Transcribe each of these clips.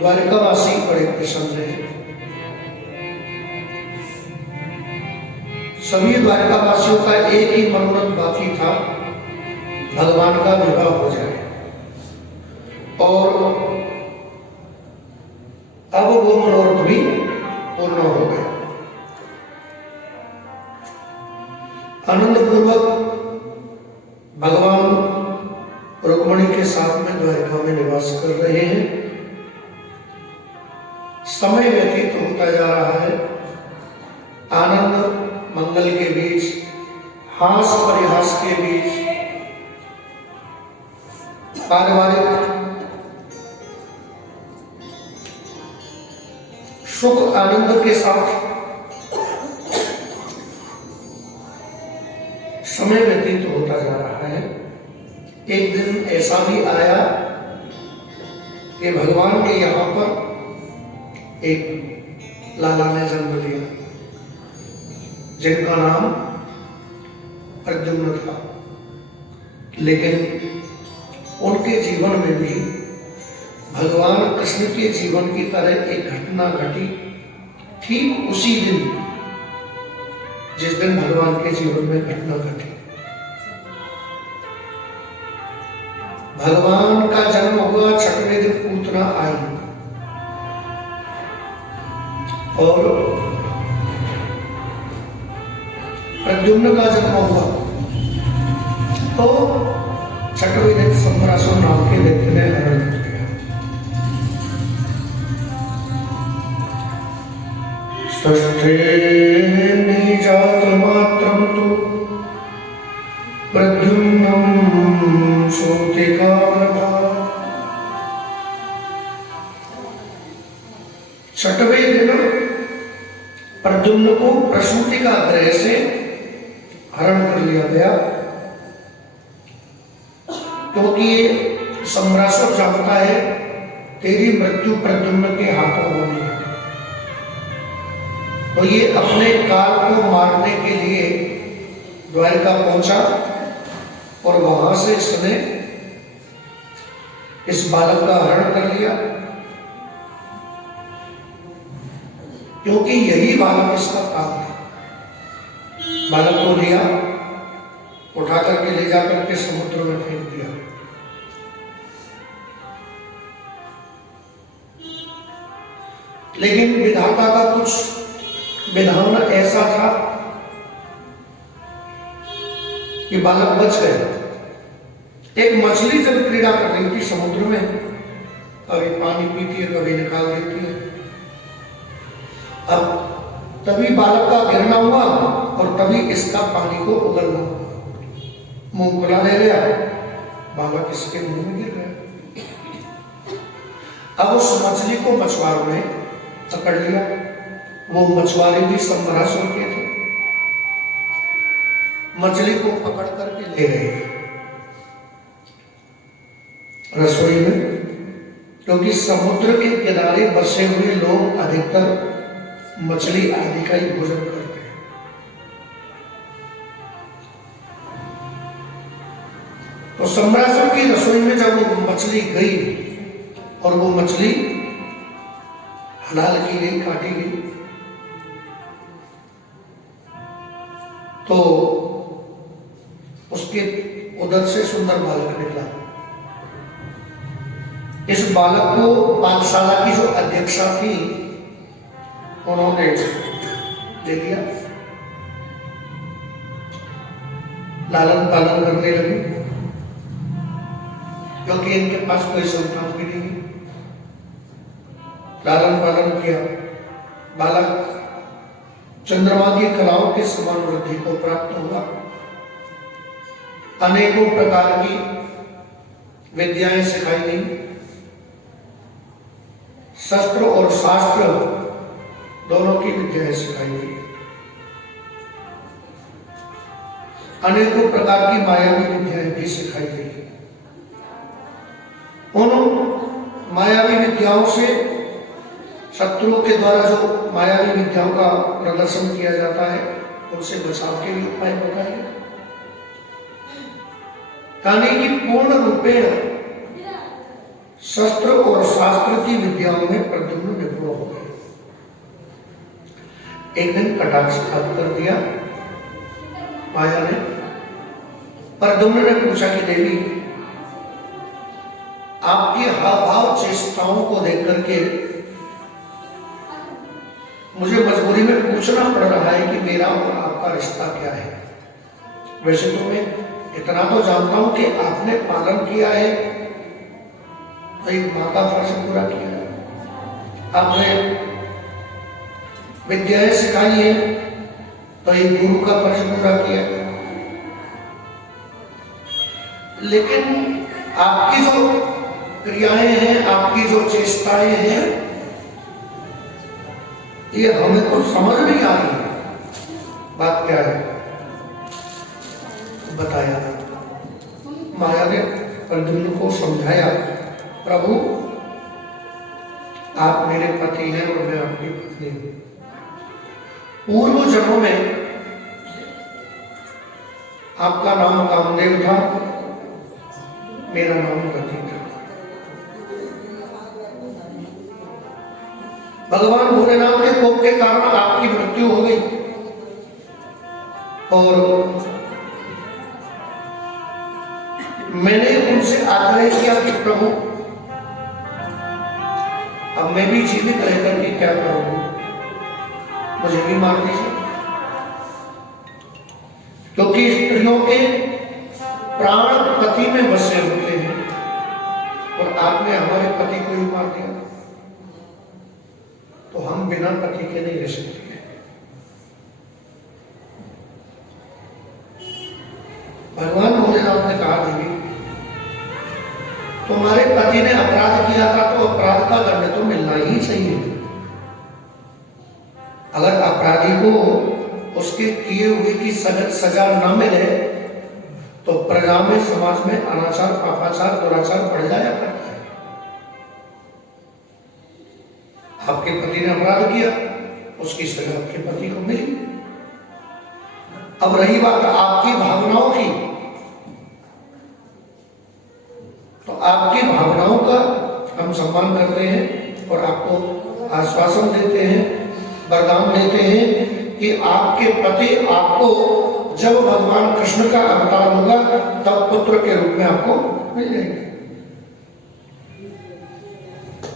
द्वारिकावासी बड़े प्रसन्न रहे। सभी द्वारिकावासियों का एक ही मनोरथ बाकी था, भगवान का विवाह हो जाए। और अब वो मनोरथ भी पूर्ण हो गया। आनंद पूर्वक भगवान रुक्मिणी के साथ में द्वारिका में निवास कर रहे हैं। समय व्यतीत होता जा रहा है। आनंद मंगल के बीच, हास परिहास के बीच, पारिवारिक सुख आनंद के साथ समय व्यतीत होता जा रहा है। एक दिन ऐसा भी आया कि भगवान के यहाँ पर एक लाला ने जन्म लिया, जिनका नाम प्रद्युम्न था। लेकिन उनके जीवन में भी भगवान कृष्ण के जीवन की तरह एक घटना घटी, ठीक उसी दिन जिस दिन भगवान के जीवन में घटना घटी। भगवान का जन्म हुआ, छठवें दिन पूतना आई और प्रद्युम्न का जन्म हुआ तो छठवें दिन संबरासुर नाम के व्यक्ति ने हरण कर दिया। षष्ठे निजात मात्रम तो प्रद्युम्नं सूतिका प्रभा। छठवें दिन प्रद्युम्न को प्रसूति का ग्रह से हरण कर लिया गया, क्योंकि ये सम्रासुर जानता है तेरी मृत्यु प्रद्युम्न के हाथों होनी है। तो ये अपने काल को मारने के लिए द्वारिका पहुंचा और वहां से इसने इस बालक का हरण कर लिया, क्योंकि यही बालक इसका काम था। बालक को लिया, उठा करके ले जाकर के समुद्र में फेंक दिया। लेकिन विधाता का कुछ विधान ऐसा था कि बालक बच गए। एक मछली जब क्रीड़ा कर रही थी समुद्र में, कभी पानी पीती है, कभी निकाल देती है। अब तभी बालक का गिरना हुआ और तभी इसका पानी को उगलना हुआ। मुंह खुला ले गया, बालक इसके मुंह में गिर गया। अब उस मछली को मछुआरों ने पकड़ लिया। वो मछुआरे भी सम्रासुर के थे। मछली को पकड़ करके ले गए रसोई में, क्योंकि समुद्र के किनारे बसे हुए लोग अधिकतर मछली आदि का ही भोजन करते हैं। तो सम्रासुर की रसोई में जब वो मछली गई और वो मछली हलाल की गई, काटी गई, तो उसके उदर से सुंदर बालक निकला। इस बालक को पाठशाला की जो अध्यक्षा थी उन्होंने ले लिया, लालन पालन करने लगी, क्योंकि इनके पास कोई संतान भी नहीं। लालन पालन किया। बालक चंद्रमा की कलाओं के समान वृद्धि को प्राप्त हुआ। अनेकों प्रकार की विद्याएं सिखाई गई। शस्त्र और शास्त्र दोनों की विद्याएं सिखाई गई। अनेकों प्रकार की मायावी विद्याएं भी सिखाई गई। उन मायावी विद्याओं से शत्रुओं के द्वारा जो मायावी विद्याओं का प्रदर्शन किया जाता है, उनसे बचाव के लिए उपाय बताए। यानी कि पूर्ण रूपेण शस्त्र और शास्त्र की विद्याओं में प्रद्युम्न निपुण हो गए। एक दिन कटाक्षघात कर दिया माया ने। प्रद्युम्न ने पूछा कि देवी, आपकी हाव भाव चेष्टाओं को देख करके मुझे मजबूरी में पूछना पड़ रहा है कि मेरा और आपका रिश्ता क्या है। वैसे तो मैं इतना तो जानता हूं कि आपने पालन किया है तो एक माँ का फर्ज पूरा किया है, आपने विद्याएं सिखाई है तो एक गुरु का फर्ज पूरा किया है। लेकिन आपकी जो क्रियाएं हैं, आपकी जो चेष्टाएं हैं, ये हमें तो समझ नहीं आ रही। बात क्या है बताया। माया ने प्रद्युम्न को समझाया, प्रभु आप मेरे पति हैं और मैं आपकी पत्नी हूं। पूर्व जन्मों में आपका नाम कामदेव था, मेरा नाम गति था। भगवान भोलेनाथ के कोप के कारण आपकी मृत्यु हो गई और मैंने उनसे आग्रह किया कि प्रभु अब मैं भी जीवित रह करके क्या करूंगा, मुझे भी मार दीजिए। क्योंकि स्त्रियों के प्राण पति में बसे होते हैं और आपने हमारे पति को ही मार दिया, तो हम बिना पति के नहीं रह सकते। भगवान भोलेनाथ ने कहा, देवी तुम्हारे पति ने अपराध किया था तो अपराध का दंड तो मिलना ही चाहिए। अगर अपराधी को उसके किए हुए की सजा न मिले तो प्रजा में, समाज में अनाचार, पापाचार, दुराचार बढ़ जाया करता है। आपके पति ने अपराध किया, उसकी सजा आपके पति को मिली। अब रही बात आपकी भावनाओं की, तो आपकी भावनाओं का हम सम्मान करते हैं और आपको आश्वासन देते हैं, वरदान देते हैं कि आपके पति आपको जब भगवान कृष्ण का अवतार होगा तब पुत्र के रूप में आपको मिल जाएंगे।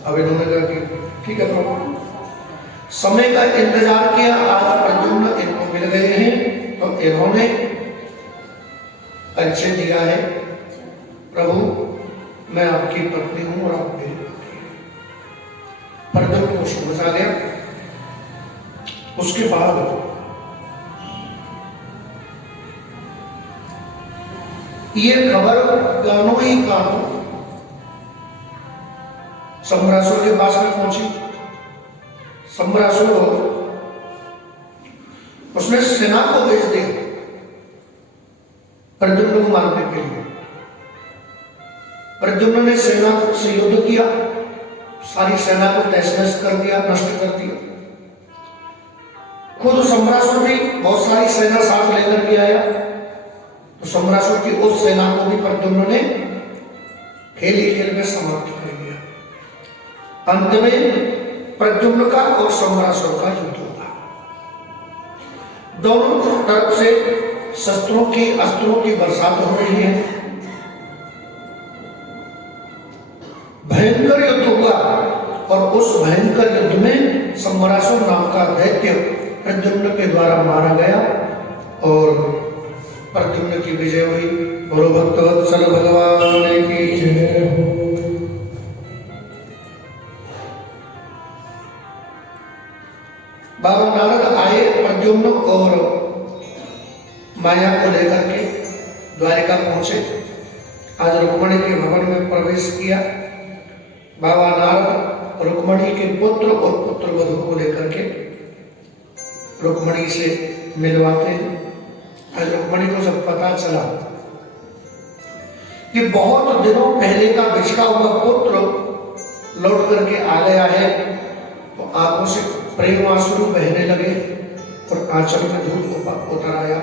अब इन्होंने कहा कि ठीक है प्रभु, समय का इंतजार किया, आज प्रद्युम्न इनको मिल गए हैं तो इन्होंने परिचय दिया है, प्रभु मैं आपकी पत्नी हूं और आप मेरी पत्नी हैं। प्रद्युम्न को समझ आ गया। उसके बाद ये खबर कानों ही कानों सम्रासुर के पास में पहुंची। सम्रासुर उसने सेना को भेज दिया प्रद्युम्न को मारने के लिए। प्रद्युम्न ने सेना से युद्ध किया, सारी सेना को तहस-नहस कर दिया, नष्ट कर दिया। खुद सम्रासुर भी बहुत सारी सेना साथ लेकर के आया, तो सम्रासुर की उस सेना को भी प्रद्युम्न ने खेल ही खेल में समाप्त कर दिया। अंत में प्रद्युम्न का और सम्रासुर का युद्ध हुआ। दोनों तरफ से शस्त्रों की, अस्त्रों की बरसात हो रही है। भयंकर युद्ध हुआ और उस भयंकर युद्ध में सम्रासुर नाम का दैत्य प्रद्युम्न के द्वारा मारा गया और प्रद्युम्न की विजय हुई। बोलो भक्तवत्सल भगवान की जय हो। बाबा नारद आए प्रद्युम्न और माया को लेकर के द्वारिका पहुंचे। आज रुक्मणी के भवन में प्रवेश किया। बाबा नारद रुक्मणी के पुत्र और पुत्र वधू को लेकर के रुक्मणी से मिलवाते हैं। आज रुक्मणी को जब पता चला कि बहुत दिनों पहले का बिछड़ा हुआ पुत्र लौट करके आ गया है, तो आंखों से प्रेम आंसू बहने लगे और आंचल में दूध उतर आया,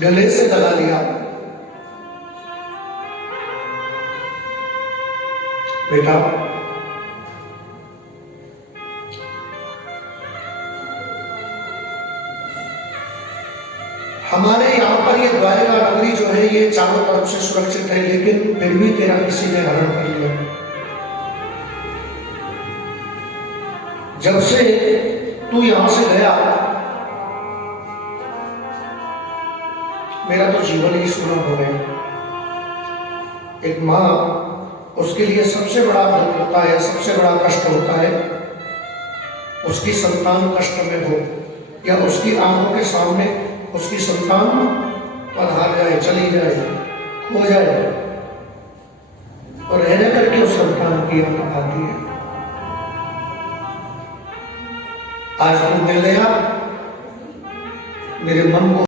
गले से लगा लिया। बेटा, हमारे यहाँ पर ये द्वारिका नगरी जो है ये चारों तरफ से सुरक्षित है, लेकिन फिर भी तेरा किसी ने हरण कर लिया। जब से तू यहां से गया मेरा तो जीवन ही सुना हो गया। एक माँ, उसके लिए सबसे बड़ा दुख होता है, सबसे बड़ा कष्ट होता है उसकी संतान कष्ट में हो, या उसकी आंखों के सामने उसकी संतान पधार जाए, चली जाए, खो जाए, और रहने करके उस संतान की याद आती है। आज तू मिल गया, मेरे मन को